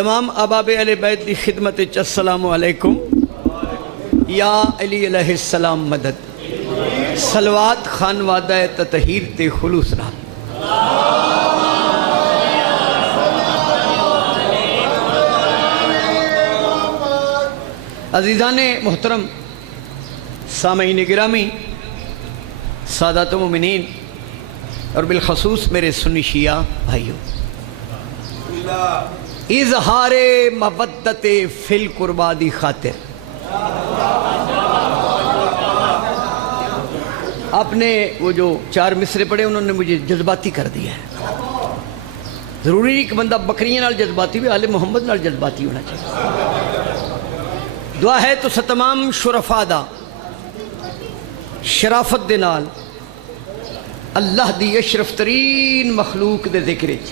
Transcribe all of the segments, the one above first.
تمام احباب اہل بیت دی خدمت السلام علیکم۔ یا علی علیہ السلام مدد، صلوات خان وعدہ تطہیر تے خلوص رہا۔ عزیزان محترم، سامعین گرامی، سادات مومنین اور بالخصوص میرے سنی شیعہ بھائیوں، اظہار مودت فی القربا دی خاطر آپ نے وہ جو 4 مصرے پڑھے انہوں نے مجھے جذباتی کر دیا ہے۔ ضروری نہیں کہ بندہ بکریاں نال جذباتی بھی، آل محمد نال جذباتی ہونا چاہیے۔ دعا ہے تو تمام شرفاء دا شرافت دے نال اللہ دی اشرف ترین مخلوق دے ذکر وچ،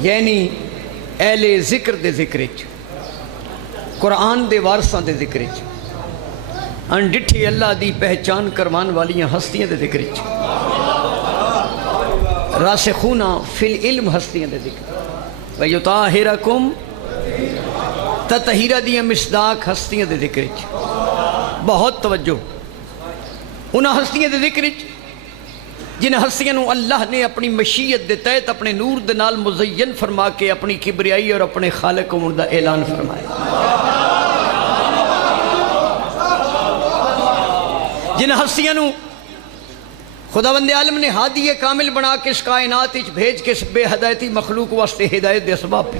یعنی اہل ذکر دے ذکر وچ، قرآن دے وارثاں دے ذکر وچ، انڈٹھی اللہ دی پہچان کروان والیاں ہستیاں دے ذکر وچ، راسخون فی العلم ہستیاں دے ذکر، وَيُطَاهِرَكُمْ تطہیرہ دیاں مصداق ہستیاں دے ذکر وچ بہت توجہ۔ انہاں ہستیاں دے ذکر وچ جن ہستیاں نو اللہ نے اپنی مشیت دے تحت اپنے نور دے نال مزین فرما کے اپنی کبریائی اور اپنے خالق کو دا اعلان فرمایا، جن ہستیاں نو خداوند عالم نے ہادی کامل بنا کے اس کائنات وچ بھیج کے بے ہدایتی مخلوق واسطے ہدایت دے اسباب پہ۔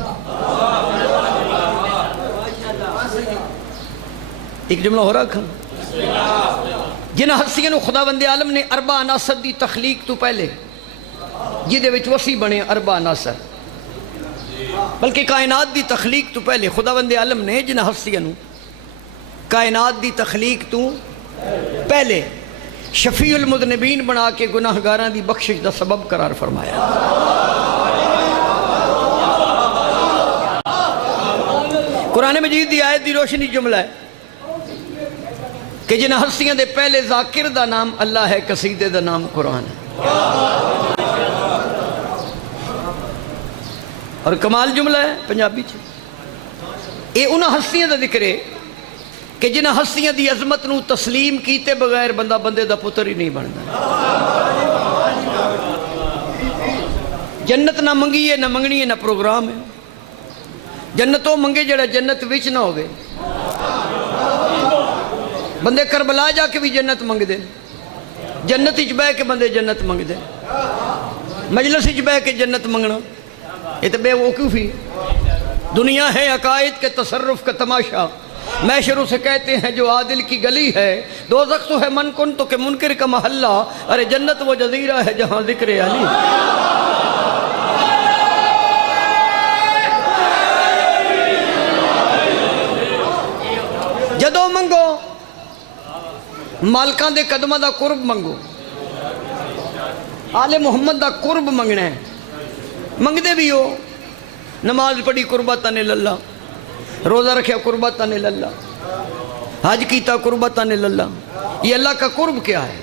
ایک جملہ ہو رہا کھا، جن ہستیاں نو خداوند عالم نے اربع عناصر دی تخلیق تو پہلے جدے وچ وسیع بنے اربع عناصر، بلکہ کائنات دی تخلیق تو پہلے خداوند عالم نے جن ہستیاں نو کائنات دی تخلیق تو پہلے شفیع المذنبین بنا کے گناہگاراں دی بخشش دا سبب قرار فرمایا۔ قرآن مجید دی آیت دی روشنی جملہ ہے کہ جن ہستیاں دے پہلے ذاکر دا نام اللہ ہے، قصیدے دا نام قرآن ہے۔ اور کمال جملہ ہے پنجابی چھے، اے انہاں ہستیاں دا ذکر ہے کہ جن ہستیاں دی عظمت نو تسلیم کیتے بغیر بندہ بندے دا پتر ہی نہیں بنتا۔ جنت نہ منگی ہے، نہ منگنی ہے، نہ پروگرام ہے۔ جنتوں منگے جڑا جنت وچ نہ ہوگے۔ بندے کربلا جا کے بھی جنت منگ دے، جنت اچ بہ کے بندے جنت منگ دے، مجلس اچ بہ کے جنت منگنا یہ تو بے وقوفی۔ دنیا ہے عقائد کے تصرف کا تماشا، محشر اسے کہتے ہیں جو عادل کی گلی ہے، دوزخ تو ہے من کن تو کہ منکر کا محلہ، ارے جنت وہ جزیرہ ہے جہاں ذکر علی۔ جدو منگو مالکان دے قدمہ دا قرب منگو، آل محمد دا قرب منگنا ہے۔ منگ دے بھی ہو، نماز پڑھی قربتاً اللہ، روزہ رکھیا قربتاً اللہ، حج کیتا قربتاً اللہ، یہ اللہ کا قرب کیا ہے؟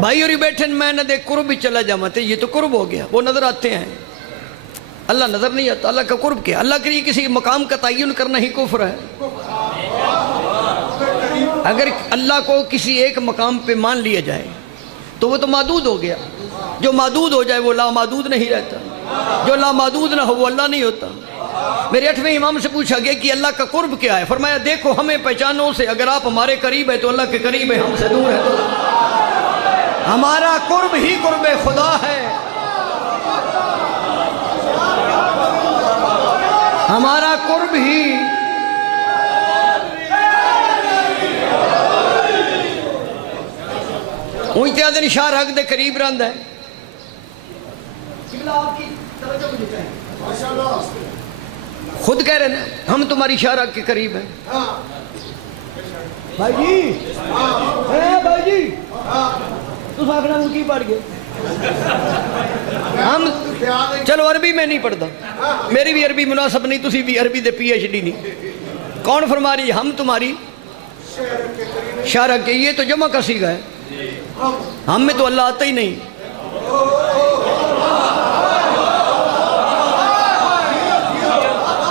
بھائی اور بیٹھن میں نہ دے قرب ہی چلا جامتے، یہ تو قرب ہو گیا، وہ نظر آتے ہیں، اللہ نظر نہیں آتا۔ اللہ کا قرب کیا؟ اللہ کے لیے کسی مقام کا تعین کرنا ہی کفر ہے۔ اگر اللہ کو کسی ایک مقام پہ مان لیا جائے تو وہ تو معدود ہو گیا، جو معدود ہو جائے وہ لامحدود نہیں رہتا، جو لامحدود نہ ہو وہ اللہ نہیں ہوتا۔ میرے 8ویں امام سے پوچھا گیا کہ اللہ کا قرب کیا ہے؟ فرمایا دیکھو ہمیں پہچانو سے، اگر آپ ہمارے قریب ہے تو اللہ کے قریب ہے، ہم سے دور ہے تو ہمارا قرب ہی قرب خدا ہے، ہمارا قرب ہی امتیاز شاہ حق دے قریب رہندا ہے۔ خود کہہ رہے ہیں ہم تمہاری شاہ حق کے قریب ہیں۔ بھائی جی بھائی جی تو آخنا ان کی پڑھ گئے، ہم چلو عربی میں نہیں پڑھتا، میری بھی عربی مناسب نہیں، تسی بھی عربی دے پی ایچ ڈی نہیں۔ کون فرما رہی ہم تمہاری شارک کے؟ یہ تو جمع کا صیغہ ہے، ہم میں تو اللہ آتا ہی نہیں،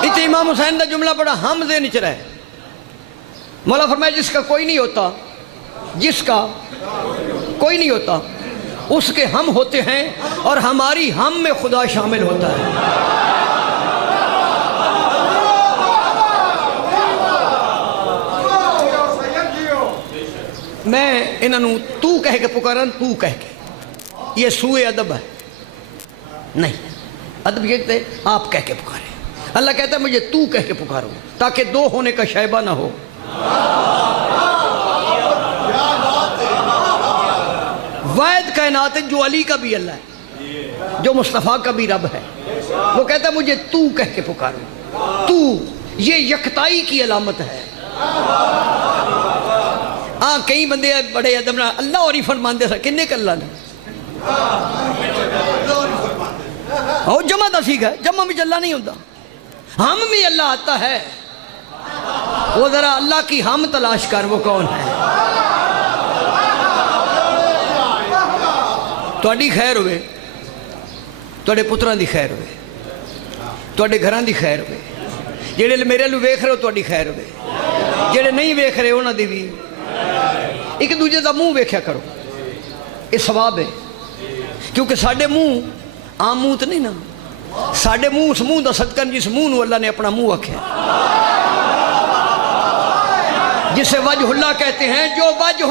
اتنے امام حسین کا جملہ بڑا ہم ذہن چ رہے. مولا فرمایا جس کا کوئی نہیں ہوتا، جس کا کوئی نہیں ہوتا اس کے ہم ہوتے ہیں، اور ہماری ہم میں خدا شامل ہوتا ہے. میں انہوں تو کہہ کے پکارا، تو کہہ کے، یہ سوء ادب ہے. نہیں، ادب یہ کہتے آپ کہہ کے پکارے. اللہ کہتا ہے مجھے تو کہہ کے پکارو تاکہ دو ہونے کا شائبہ نہ ہو. واحد کائنات ہے جو علی کا بھی اللہ ہے، جو مصطفیٰ کا بھی رب ہے. وہ کہتا ہے مجھے تو کہہ کے پکارو. تو یہ یکتائی کی علامت ہے. ہاں کئی بندے بڑے ادب نہ اللہ اور ہی فرماندے سر کنے کر اللہ نے اور جمع دا سیکھا ہے. جمع میں اللہ نہیں ہوتا، ہم میں اللہ آتا ہے. وہ ذرا اللہ کی ہم تلاش کر، وہ کون ہے. تہاڈی خیر ہوئے، تہاڈے پتراں دی خیر ہوئے، تہاڈے گھراں دی خیر ہوئے. جڑے میرے لو ویکھ رہے ہو تہاڈی خیر ہوئے، جڑے نہیں ویکھ رہے انہاں دی بھی. ایک دوجے دا منہ ویکھیا کرو، یہ ثواب ہے. کیونکہ ساڈے منہ عام منہ تو نہیں نا، ساڈے منہ اس منہ دا صدقہ جس منہ نو اللہ نے اپنا منہ رکھا، جسے وجہ اللہ کہتے ہیں. جو وجہ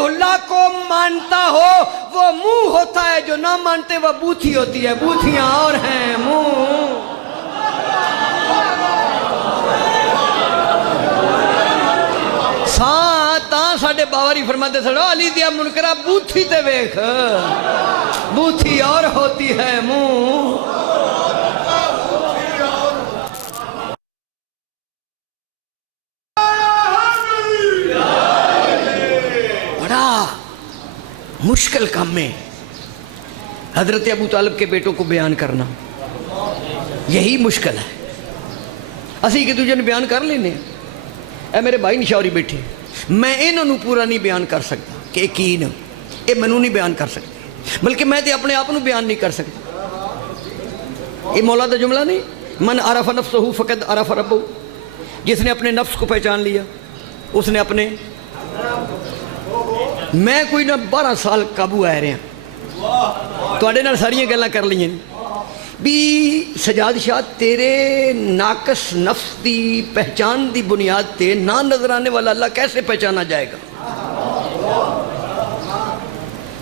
اللہ کو مانتا ہو وہ منہ ہوتا ہے، جو نہ مانتے وہ بوتھی ہوتی ہے. بوتھیاں اور ہیں منہ. تاں ساڈے باوری فرماتے سڑو علی دیا منکرہ بوتھی تے ویکھ، بوتھی اور ہوتی ہے منہ. بڑا مشکل کام میں حضرت ابو طالب کے بیٹوں کو بیان کرنا، یہی مشکل ہے. اسی ایک دوجے نے بیان کر لینے. اے میرے بھائی نشاوری بیٹھے، میں انہوں پورا نہیں بیان کر سکتا کہ یقین یہ منو نہیں بیان کر سکتے، بلکہ میں تو اپنے آپ کو بیان نہیں کر سکتا. یہ مولا دا جملہ نہیں، من عرف نفسہ فقد عرف ربہ. جس نے اپنے نفس کو پہچان لیا اس نے اپنے. میں کوئی نہ 12 سال قابو آئے رہے ہیں، تواڈے نال ساریاں گلاں کر لیں بھی سجاد شاہ تیرے ناقص نفس دی پہچان دی بنیاد تے نہ نظر آنے والا اللہ کیسے پہچانا جائے گا.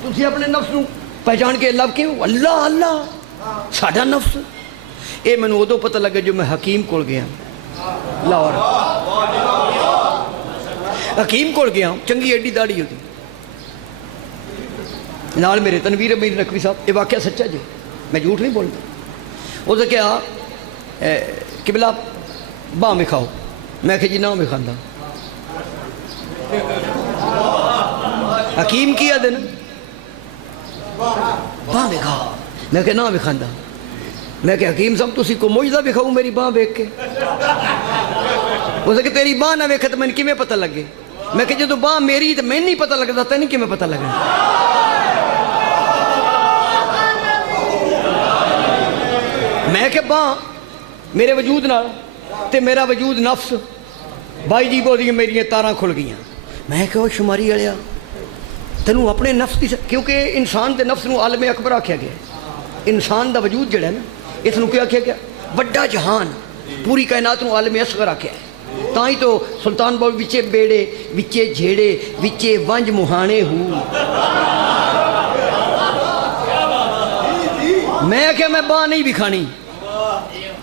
تسی اپنے نفس نو پہچان کے اللہ کیوں اللہ اللہ ساڈا نفس. اے مینوں ادو پتہ لگا جو میں حکیم کول گیا لاہور. حکیم کول گیا، چنگی ایڈی داڑھی ہوتی، نال میرے تنویر امیر نقوی صاحب. یہ واقعہ سچا جی، میں جھوٹ نہیں بولتا. اس نے کہا قبلہ باں میں کھاؤ. میں کہ جی نہ میں کھانا. حکیم کیا دن باں میں کھا. میں کہ نہ میں کھانا. میں کہ حکیم صاحب تسی کو موجزہ بھی کھاؤں میری باں ویکھ کے. اس نے کہ تیری باں نہ ویکھے تو میں کیویں پتہ لگے. میں کہ جدو باں میری تو میں نہیں پتہ لگتا تینوں کیویں پتہ لگا. میں کہ باں میرے وجود نال تے میرا وجود نفس بائی جی بو دیاں میری تاراں کھل گئیاں. میں کہ وہ شماری والیا تینوں اپنے نفس کی، کیونکہ انسان دے نفس نو عالم اکبر آکھیا گیا. انسان دا وجود جڑا ہے نا اس نو کیا آکھیا گیا وڈا جہان، پوری کائنات نو عالم اصغر آکھیا ہے. تاں ہی تو سلطان بول وچے بیڑے وچے جھیڑے وچے ونج مہانے ہو. میں کہ میں باں نہیں بھی کھانی،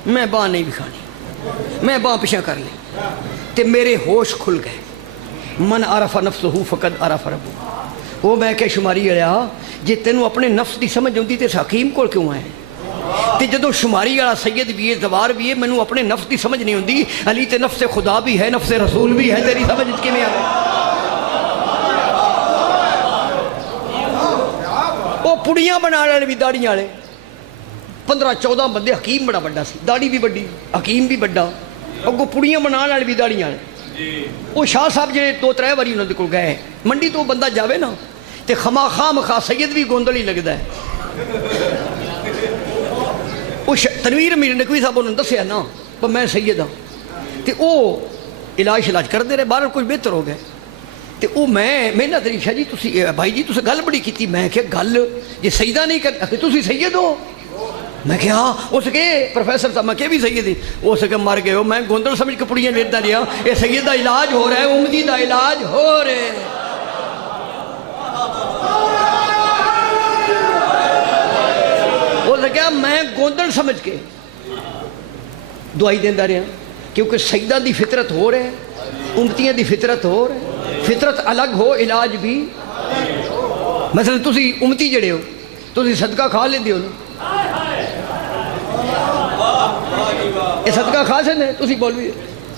میں باں نہیں بھی کھانی. میں باں پیچھے کر لی تے میرے ہوش کھل گئے. من عرف نفسہ فقد عرف ربہ. وہ میں کہ شماری والا جے تینوں اپنے نفس دی سمجھ ہوندی تے حکیم کول کیوں آئے. تے جدو شماری والا سید بھی ہے زوار بھی ہے مینوں اپنے نفس دی سمجھ نہیں ہوندی. علی تے نفس خدا بھی ہے نفس رسول بھی ہے، تیری سمجھ کیویں آئے. وہ پڑیاں بنا والے بھی داڑیاں والے 15-14 بندے. حکیم بڑا بڑا سی، داڑھی بھی بڑی، حکیم بھی بڑا، اگوں پڑیاں بنا والے بھی داڑیاں والے. وہ شاہ صاحب جڑے 2-3 واری انہوں دے کول گئے منڈی تو بندہ جاوے نا تے خام خواہ سید بھی گوندل ہی لگتا ہے. اس تنویر امیر نقوی صاحب انہوں نے دسیا نا پر میں سید ہاں تے او علاج کرتے رہے باہر کچھ بہتر ہو گئے. تے او میں نہ تری شاہ جی تسی بھائی جی تسی گل بڑی کیتی. میں کہ گل جی سیدہ نہیں کر تسی سید ہو. میں کہ ہاں. اس کے پروفیسر صاحب میں کہ بھی سید ہی. اس کے مر گئے ہو. میں گوندل سمجھ کے پڑیاں لیتا رہا. یہ سید دا علاج ہو رہا ہے, امتی دا علاج ہو رہا ہے. اس کے میں گوندل سمجھ کے دعائی دیندہ رہا کیونکہ سیدہ دی فطرت ہو رہے امتیاں دی فطرت ہو رہے. فطرت الگ ہو علاج بھی. مثلا تسی امتی جڑے ہو تسی صدقہ کھا لیندے ہو نا. یہ صدقہ کھا سکتے ہیں تسی بولوی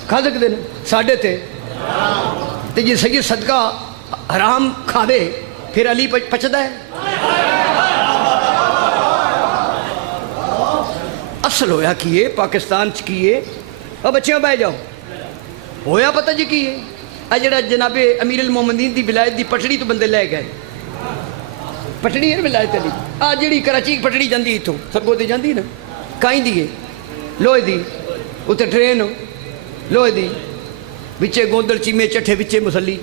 کھا سکتے ہیں ساڑھے تے جی سید صدقہ حرام کھا دے پھر علی پچدا ہے. اصل ہویا کیے پاکستان کیے. اب بچیاں بہ جاؤ ہویا پتہ جی کیے. جڑا جناب امیر المومنین دی ولایت دی پٹڑی تو بندے لے گئے. پٹڑی ہے ولایت علی جڑی کراچی پٹڑی جاندی اتوں سگو تے جاندی نا کائیں دی لوہے دی اتنے ٹرین لوہے دی وچے گوندل چیمے چٹھے وچے مسلی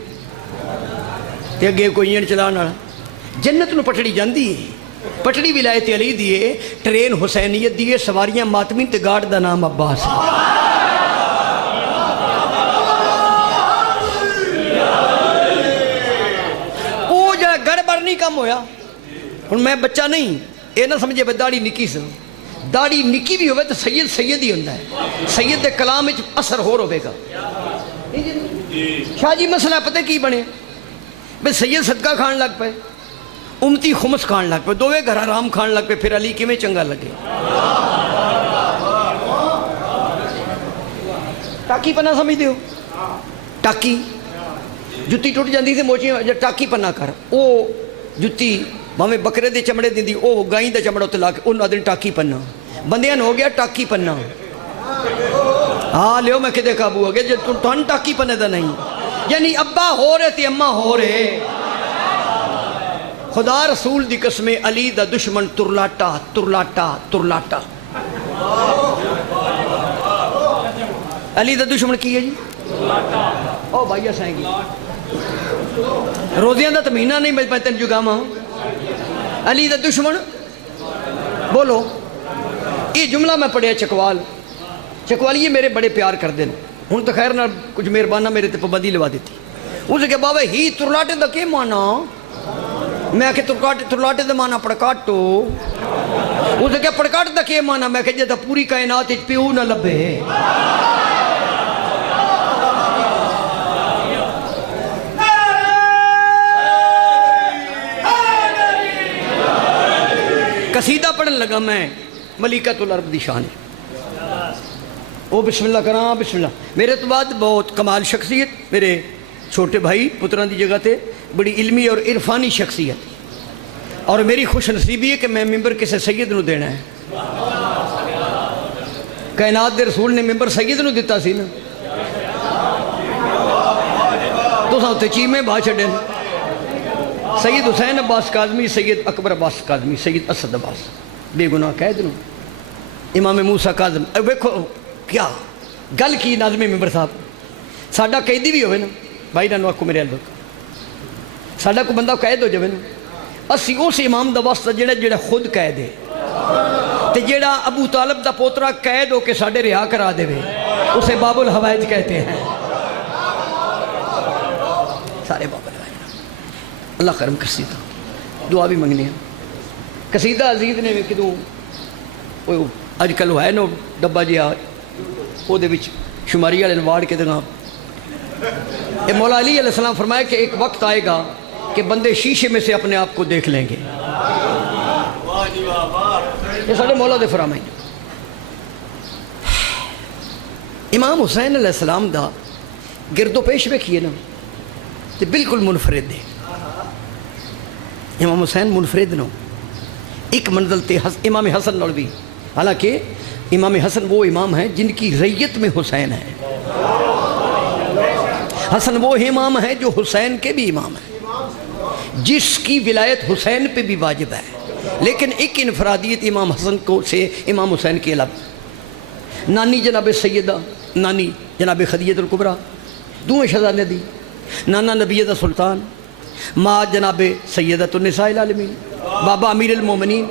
تے اگے کوئی اینڈ چلان والا. جنت نو پٹڑی جاندی ہے. پٹڑی ولایت علی دیے ٹرین حسینیت دیے سواریاں ماتمین تے گارڈ دا نام عباس ہے. وہ جا گڑبڑ نہیں کم ہویا. ہن میں بچہ نہیں یہ نہ سمجھے بے داڑھی نکی سے داڑھی نکی بھی ہوئے تو سید ہی ہوندہ ہے. سید دے کلام وچ اثر ہو ہوے گا. شاہ جی مسئلہ پتہ کی بنے بے سید صدقہ کھان لگ پے امتی خمس کھان لگ پے دووے گھر حرام کھان لگ پے پھر علی کیویں چنگا لگے. ٹاکی پنا سمجھ دیو ٹاکی جتی ٹوٹ جاندی تے موچیاں ٹاکی پنا کر او جتی بھاویں بکرے دے چمڑے دیندی او گائیں دے چمڑے تے لا کے انہاں دن ٹاکی پنا بندیاں ہو گیا ٹاکی پنا. ہاں لیو میں کدے قابو ہو گیا جے تن ٹاکی پنے دا نہیں یعنی ابا ہو رہے تے اماں ہو رہے. خدا رسول دی قسم علی دا دشمن ترلاٹا ترلاٹا ترلاٹا. علی دا دشمن کی ہے جی او بھائی اسائیں گی روزیاں دا تو مہینہ نہیں میں تین جگاما. علی دا دشمن بولو یہ جملہ میں پڑھیا چکوالی یہ میرے بڑے پیار کر دیں. ہوں تو خیر نہ کچھ مہربانہ میرے تے پابندی لوا دیتی. اس کے بابا ہی ترلاٹے دا کی مانا میں کہ ترلاٹے دا مانا پڑکاٹو. اس کے پڑکاٹ دا کی مانا میں کہ جے دا پوری کائنات پیو نہ لبے. قصیدہ پڑھن لگا میں ملیکۃ العرب دی شان او بسم اللہ کراں بسم اللہ. میرے تو بعد بہت کمال شخصیت میرے چھوٹے بھائی پتران دی جگہ تے بڑی علمی اور عرفانی شخصیت اور میری خوش نصیبی ہے کہ میں ممبر کسے سید نو دینا ہے. کائنات دے رسول نے ممبر سید نو دیتا سی نا تو ساں تے چیمے باہ چھڑے سید حسین عباس کاظمی سید اکبر عباس کاظمی سید اسد عباس بے گناہ قید نو امام موسیٰ کاظم. ویکھو کیا گل کی ناظم ممبر صاحب ساڈا قیدی بھی ہوئے نا بھائی نانو آکو میرے الوک ساڈا کو بندہ قید ہو جائے نا اسی اس امام دا واسطہ جڑا خود قید ہے تے جڑا ابو طالب دا پوترا قید ہو کے ساڈے رہا کرا دے اسے باب الحوائج کہتے ہیں. سارے باب الحوائج اللہ کرم قصیدہ دعا بھی منگنے ہیں. قصیدہ عزیز نے کدوں اج کل ہے نا ڈبا جہا وہ شماری والے واڑ کے دگاں یہ مولا علی علیہ السلام فرمایا کہ ایک وقت آئے گا کہ بندے شیشے میں سے اپنے آپ کو دیکھ لیں گے. یہ سارے مولا دے فرمائیں. امام حسین علیہ السلام دا گرد و پیش ویکھیے نا تے بالکل منفرد ہے. امام حسین منفرد نو ایک منزل تے امام حسن نال بھی. حالانکہ امام حسن وہ امام ہیں جن کی ریت میں حسین ہے. حسن وہ امام ہے جو حسین کے بھی امام ہیں جس کی ولایت حسین پہ بھی واجب ہے، لیکن ایک انفرادیت امام حسن کو سے امام حسین کے علاوہ، نانی جناب سیدہ، نانی جناب خدیجہ الکبریٰ، دوئیں شہزادے دی، نانا نبیہ سلطان، ماں جناب سیدۃ النساء العالمین، بابا امیر المومنین،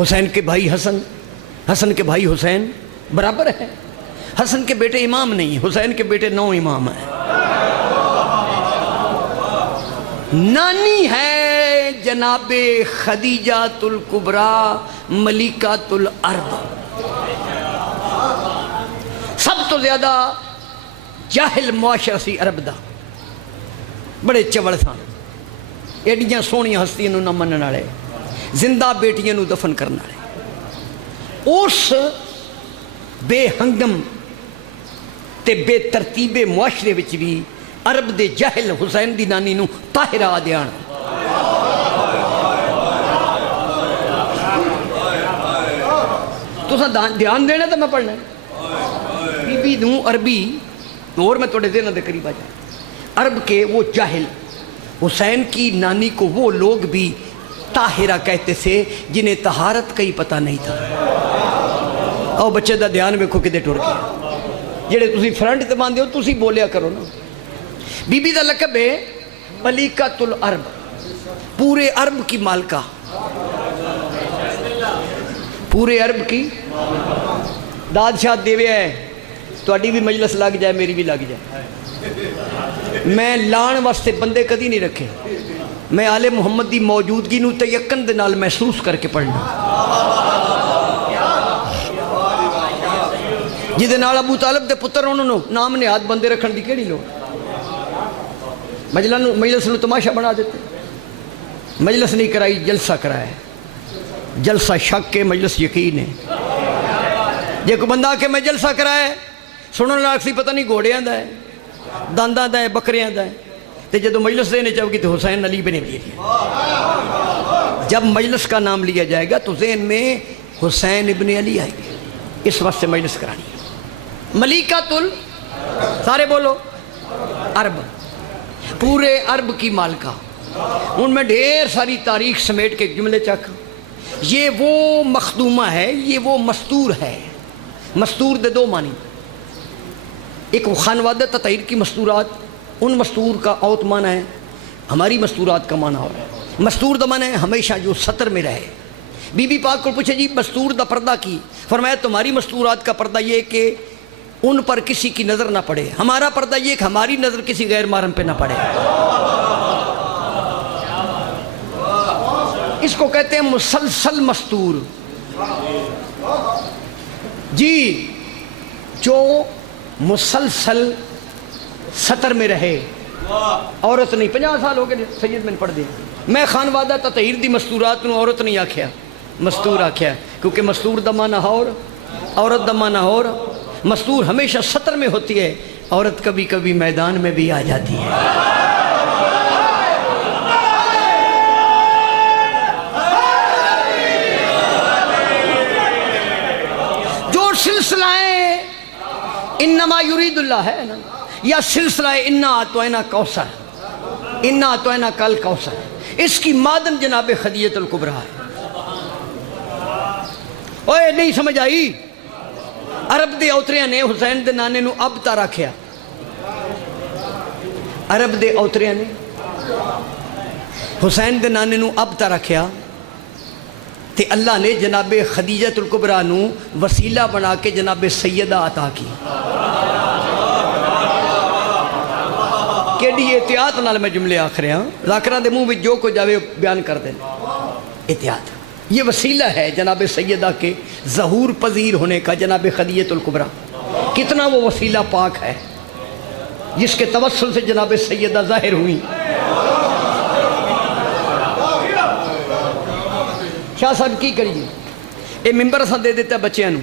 حسین کے بھائی حسن، حسن کے بھائی حسین برابر ہے، حسن کے بیٹے امام نہیں، حسین کے بیٹے 9 امام ہیں۔ نانی ہے جناب خدیجۃ الکبریٰ ملکۃ الارض، سب تو زیادہ جاہل معاشرہ سی عرب دا، بڑے چوڑ سن، ایڈیاں سونیاں ہستیاں نو نہ منن والے، زندہ بیٹیاں نو دفن کرن والے، اس بے ہنگم تے بے ترتیب معاشرے وچ بھی عرب دے جاہل حسین دی نانی نو طاہرہ آدیان۔ تو دھیان دینا تو میں پڑھنا ہے، بی بی دوں عربی، اور میں توڑے ذہن دے قریب آ جائیں، عرب کے وہ جاہل حسین کی نانی کو وہ لوگ بھی طاہرہ کہتے تھے جنہیں طہارت کا ہی پتہ نہیں تھا۔ او بچے دا دھیان ویکھو کدے ٹر گیا، جڑے تسی فرنٹ تے باندھے ہو تسی بولیا کرو نا۔ بی بی دا لقب ہے ملکۃ العرب، پورے عرب کی مالکہ، پورے عرب کی داد شاد دیوے ہے، تواڈی بھی مجلس لگ جائے میری بھی لگ جائے، میں لان واسطے بندے کدی نہیں رکھے، میں آل محمد دی موجودگی نو تیقن دے نال محسوس کر کے پڑھنا۔ جدے نال ابو طالب دے پتر انہوں نے نام نے ہاتھ بندے رکھن دی کیڑی لوڑ، مجلس نو تماشا بنا دیتے، مجلس نہیں کرائی جلسہ کرایا، جلسہ شک کے مجلس یقین ہے۔ جے کوئی بندہ کہ میں جلسہ کرایا سنن لاکھ سی پتہ نہیں گھوڑیاں دا ہے، دانداں دا ہے، بکریاں دا ہے، تے جدو مجلس دینے چاہو گی تو حسین علی بن ابی علی، جب مجلس کا نام لیا جائے گا تو ذہن میں حسین ابن علی آئے گی، اس وقت سے مجلس کرانی ہے۔ ملکۃ سارے بولو عرب، پورے عرب کی مالکہ، ان میں ڈھیر ساری تاریخ سمیٹ کے جملے چکھ، یہ وہ مخدومہ ہے، یہ وہ مستور ہے۔ مستور دے 2 معنی، ایک خانوادہ تطہیر کی مستورات، ان مستور کا اوت معنی ہے، ہماری مستورات کا معنی ہو رہا ہے۔ مستور دا معنی ہے ہمیشہ جو ستر میں رہے۔ بی بی پاک کو پوچھے جی مستور دا پردہ کی، فرمایا تمہاری مستورات کا پردہ یہ کہ ان پر کسی کی نظر نہ پڑے، ہمارا پردہ یہ کہ ہماری نظر کسی غیر محرم پہ نہ پڑے۔ اس کو کہتے ہیں مسلسل مستور، جی جو مسلسل ستر میں رہے، عورت نہیں۔ 50 سال ہو گئے سید میں پڑھ دے، میں خانوادہ تطہیر دی مستورات نو عورت نہیں آکھیا، مستور آکھیا، کیونکہ مستور دا معنی اور عورت دا معنی اور، مستور ہمیشہ ستر میں ہوتی ہے، عورت کبھی کبھی میدان میں بھی آ جاتی ہے۔ جو سلسلہ انما یرید اللہ ہے نا، یا سلسلہ انا اعطینا کوثر، انا اعطینا کل کوثر، اس کی مادن جناب خدیجۃ الکبریٰ ہے۔ اوے نہیں سمجھ آئی؟ عرب دے اوتریاں نے حسین دے نانے نو اب تا رکھیا، عرب دے اوتریاں نے حسین دے نانے نو اب تا رکھیا، تے اللہ نے جناب خدیجۃ الکبریٰ نو وسیلہ بنا کے جناب سیدہ عطا کی۔ کیڑی احتیاط نال میں جملے آخر ہاں، ذاکرہ دے منہ وچ جو کو جاوے بیان کر دیں، احتیاط۔ یہ وسیلہ ہے جناب سیدہ کے ظہور پذیر ہونے کا، جناب خدیجۃ الکبریٰ کتنا وہ وسیلہ پاک ہے جس کے توسل سے جناب سیدہ ظاہر ہوئی۔ شاہ صاحب کی کریے، اے ممبر اساں دے دیتا بچیاں نو،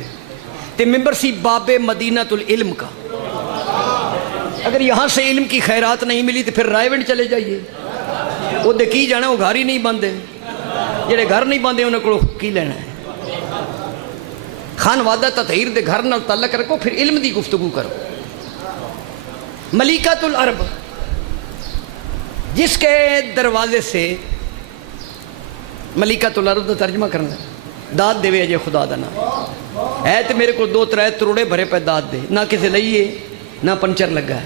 تے ممبر سی باب مدینۃ العلم کا، اگر یہاں سے علم کی خیرات نہیں ملی تو پھر رائے ونڈ چلے جائیے، وہ دے کی جانا، وہ گھر ہی نہیں باندھے، جڑے گھر نہیں باندھے انہوں کو کی لینا ہے۔ خانوادہ تطہیر دے گھر نال تعلق رکھو، پھر علم دی گفتگو کرو۔ ملکۃ العرب، جس کے دروازے سے ملیکۃ الارض کا ترجمہ کرنا داد دے اجے خدا دا نام ہے تو میرے کو 2-3 تروڑے بھرے پہ داد دے نہ کسی لئیے نہ پنچر لگا ہے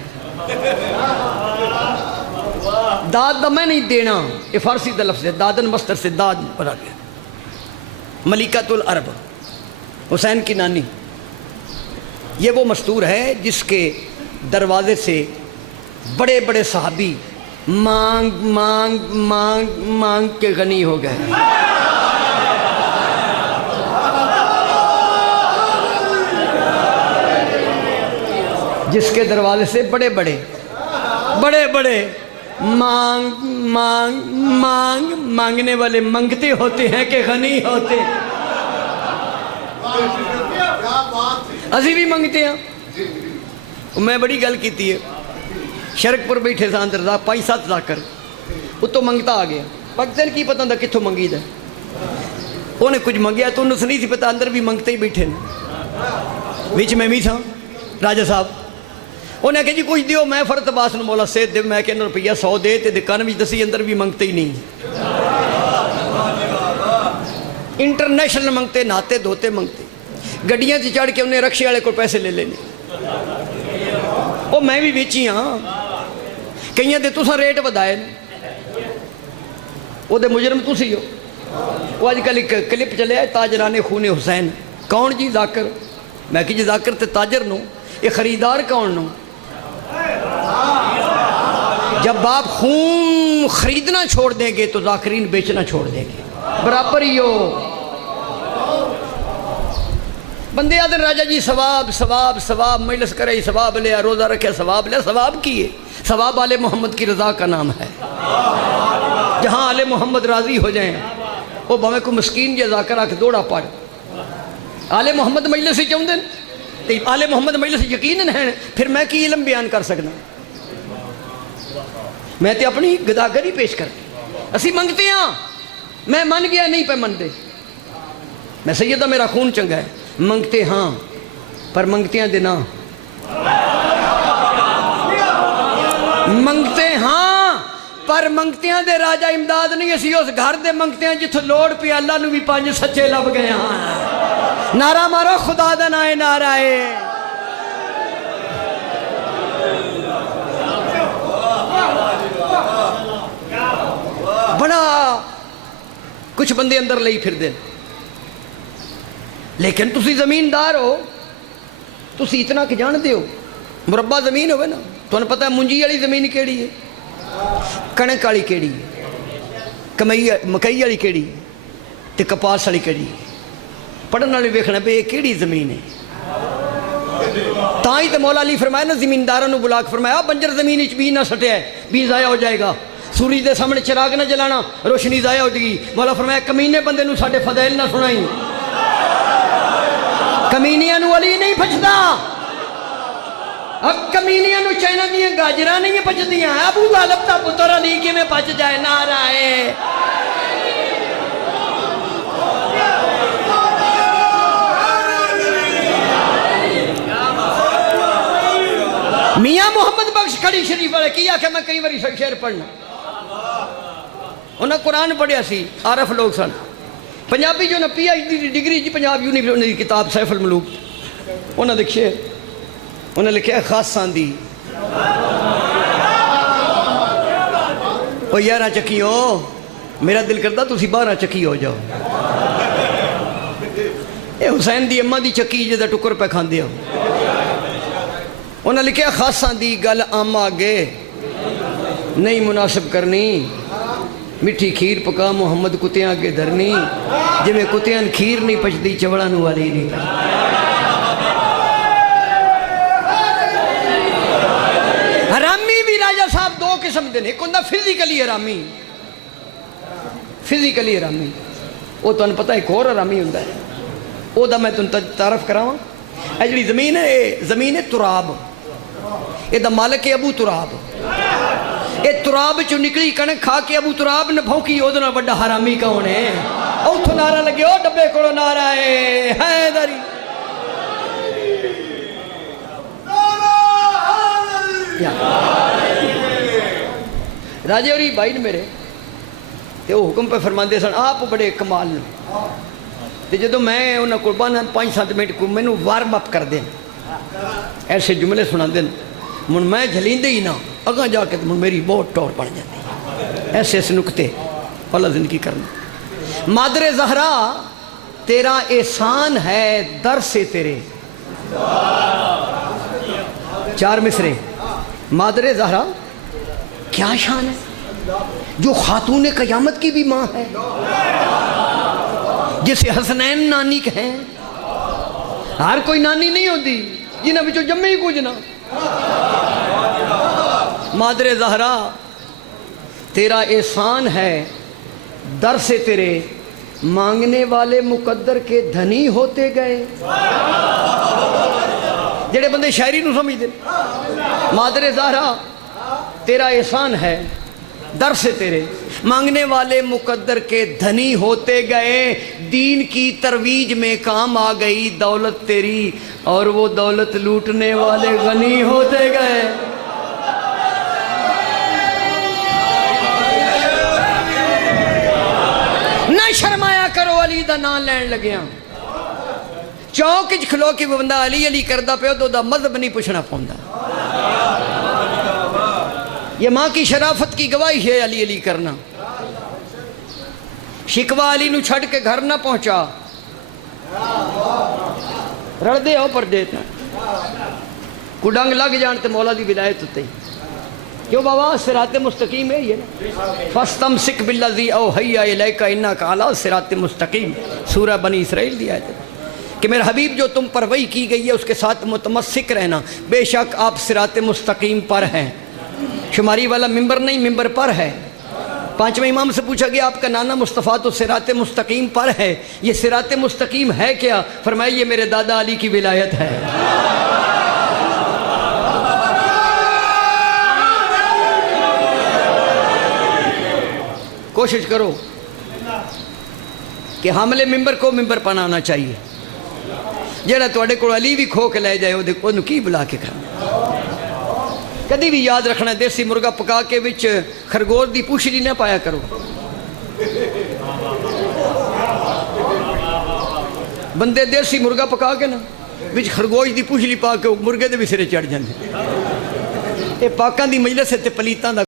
داد دا میں نہیں دینا یہ فارسی دا لفظ ہے دادن مصدر سے داد بنا گیا ملیکۃ الارض حسین کی نانی یہ وہ مستور ہے جس کے دروازے سے بڑے بڑے صحابی مانگ مانگ مانگ مانگ کے غنی ہو گئے جس کے دروازے سے بڑے بڑے مانگ مانگ مانگ مانگنے والے منگتے ہوتے ہیں کہ غنی ہوتے اسی بھی منگتے ہیں میں بڑی گل کیتی ہے شرک پر بیٹھے سا اندر دا 5-7 ذاکر اتو منگتا آ گیا پاکستان کی پتہ دا کتھوں منگی دا انہیں کچھ منگیا تو انہوں سے نہیں سی پتا اندر بھی منگتے ہی بیٹھے وچ میں بھی تھا راجہ صاحب انہیں کہا جی کچھ دیو میں فرت باس نے مولا سید دے میں کہنا روپیہ 100 دے تے دکان بھی دسی اندر بھی منگتے ہی نہیں انٹرنیشنل منگتے نہاتے دھوتے منگتے گڈیاں سے چڑھ کے انہیں رکشے والے کو پیسے لے لینے وہ میں بھی بیچی ہاں کئیاں دے تساں ریٹ بدائے وہ دے مجرم تسی ہو وہ آج کل ایک کلپ چلے آئے تاجران خون حسین کون جی ذاکر میں کہ جی ذاکر تے تاجر نو یہ خریدار کون نو جب آپ خون خریدنا چھوڑ دیں گے تو ذاکرین بیچنا چھوڑ دیں گے برابر ہی ہو بندے آدھر راجہ جی ثواب ثواب ثواب مجلس کرے ثواب لیا روزہ رکھے ثواب لیا ثواب کیے ثواب آل محمد کی رضا کا نام ہے جہاں آل محمد راضی ہو جائیں وہ بھویں کو مسکین یا ذاکر آکھ دوڑا پڑ آل محمد مجلس ہی چاہوں دیں آل محمد مجلس یقیناً ہیں پھر میں کی علم بیان کر سکنا میں تے اپنی گداگری پیش کر اسی منگتے ہیں میں من گیا نہیں پہ من دے میں سیدہ میرا خون چنگا ہے منگتے ہاں پر منگتے ہیں دینا منگتے ہاں پر منگتے ہیں دے راجہ امداد نہیں اسی اس گھر دے منگتے ہیں جتھو لوڑ پہ اللہ نو بھی 5 سچے لب گئے ہاں نعرہ مارو خدا دا نائے نعرہ ہے بڑا کچھ بندے اندر لئی پھر دے لیکن تسی زمیندار ہو تسی اتنا کہ جان دے ہو مربع زمین ہوئے نا تو انہیں پتہ ہے منجی والی زمین کیڑی ہے کنک والی کیڑی ہے مکئی والی کیڑی ہے تے کپاس والی کیڑی ہے پڑھن والے ویکھنا پہ یہ کیڑی زمین ہے تاں ہی تے مولا علی فرمایا نا زمینداراں نو بلا کے فرمایا بنجر زمین وچ بی نہ سٹیا ہے بی ضائع ہو جائے گا سورج دے سامنے چراغ نہ جلانا روشنی ضائع ہو جائے گی مولا فرمایا کمینے بندے نو ساڈے فضائل نہ سنائی کمینیاں نو علی نہیں پچھدا اب کمینیاں نو چائنا دیاں گاجراں نہیں پچھدیاں ابو طالب دا پتر علی کیویں پچ جائے نعرہ ہے میاں محمد بخش کھڑی شریف والے کیا کہ میں کئی باری شعر پڑھنا انہاں قرآن پڑھیا سی عارف لوگ سن پنجابی جو نا پی ایچ ڈی ڈگری جی پنجاب یونیورسٹی کی کتاب سیف الملوک انہاں دیکھئے انہاں لکھیا خاصاں دی او 11 چکی ہو میرا دل کرتا تسی 12 چکی ہو جاؤ اے حسین دی اماں دی چکی جدہ ٹکر پہ کھاندے ہو انہاں لکھیا خاصاں دی گل آم آگے نہیں مناسب کرنی مٹھی کھیر پکا محمد کتیاں آگے دھرنی جی میں کتیاں کھیر نہیں پچھتی چوڑا نو والی نہیں پچھتی حرامی بھی راجہ صاحب 2 قسم دن ایک ہوندہ فزیکلی حرامی وہ تو انہیں پتہ ایک اور حرامی ہوندہ ہے وہ دا میں تن تعرف کراؤں اجلی زمین ہے تراب یہ دا مالک ہے ابو تراب یہ تراب چو نکلی کنک کھا کے ابو تراب نے بھونکی ادھنا بڑا حرامی کون ہے او تو نعرہ لگے او ڈبے کڑو نعرہ ہے حیدری راجے اور بھائی نے میرے تے وہ حکم پہ فرماندے سن آپ بڑے کمال نے تے جدو میں انہاں قربان 5-7 منٹ کو مینوں وارم اپ کر دیں ایسے جملے سنا دیں من میں جھلیندے ہی نہ اگاں جا کے من میری بہت ٹور پڑ جاتی ایسے ایسے نکتے والا زندگی کرنا مادر زہرا تیرا احسان ہے در سے تیرے 4 مصرے مادر زہرا کیا شان ہے جو خاتون قیامت کی بھی ماں ہے جسے حسنین نانی کہیں ہر کوئی نانی نہیں ہوتی جنہاں بچوں جمعے ہی کچھ نہ مادر زہرا تیرا احسان ہے در سے تیرے مانگنے والے مقدر کے دھنی ہوتے گئے جڑے بندے شاعری نو سمجھ دے مادر زہرا تیرا احسان ہے در سے تیرے مانگنے والے مقدر کے دھنی ہوتے گئے دین کی ترویج میں کام آ گئی دولت تیری اور وہ دولت لوٹنے والے غنی ہوتے گئے نہ شرمایا کرو علی دا نام لین لگیاں چوک وچ کھلو کے بندہ علی علی کردا پیا تو دا مذہب نہیں پوچھنا پوندا یہ ماں کی شرافت کی گواہی ہے علی علی کرنا شکوہ علی نو چھڑ کے گھر نہ پہنچا رڑ دے ہو پر دیتا کو ڈنگ لگ جانتے مولا دی ولایت ہوتے کیوں بابا صراط مستقیم ہے یہ نا فَاسْتَمْسِكْ بِالَّذِي أَوْحَيَّ إِلَيْكَ إِنَّكَ عَلَىٰ صِرَاطٍ مستقیم سورہ بنی اسرائیل دی آیت ہے کہ میرے حبیب جو تم پر وحی کی گئی ہے اس کے ساتھ متمسک رہنا بے شک آپ صراط مستقیم پر ہیں شماری والا ممبر نہیں ممبر پر ہے 5ویں امام سے پوچھا گیا آپ کا نانا مصطفیٰ تو صراط مستقیم پر ہے یہ صراط مستقیم ہے کیا فرمایا یہ میرے دادا علی کی ولایت ہے کوشش کرو کہ حامل ممبر کو ممبر پنانا چاہیے جڑا تواڈے کول علی بھی کھو کے لے جائے وہ کی بلا کے کرنا کدی بھی یاد رکھنا دیسی مرغا پکا کے وچ خرگوش دی پوچھڑی نہ پایا کرو بندے دیسی مرغا پکا کے نا وچ خرگوش دی پوچھڑی پا کے مرغے دے بھی سرے چڑھ جاندے اے پاکاں دی مجلس تے پلیتاں دا